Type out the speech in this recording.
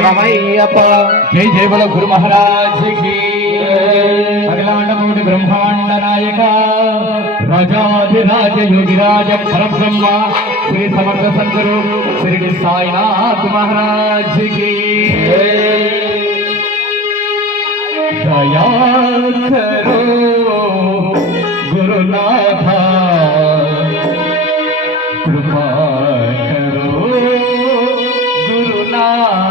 शरणमय्यप्पा। जय जय बोलो गुरु महाराज की। अखिलांडकोटि ब्रह्मांड नायक राजाधिराज योगिराज परब्रह्म श्री समर्थ सद्गुरु श्री साईनाथ महाराज की। दया करो गुरुनाथ, कृपा करो गुरुनाथ।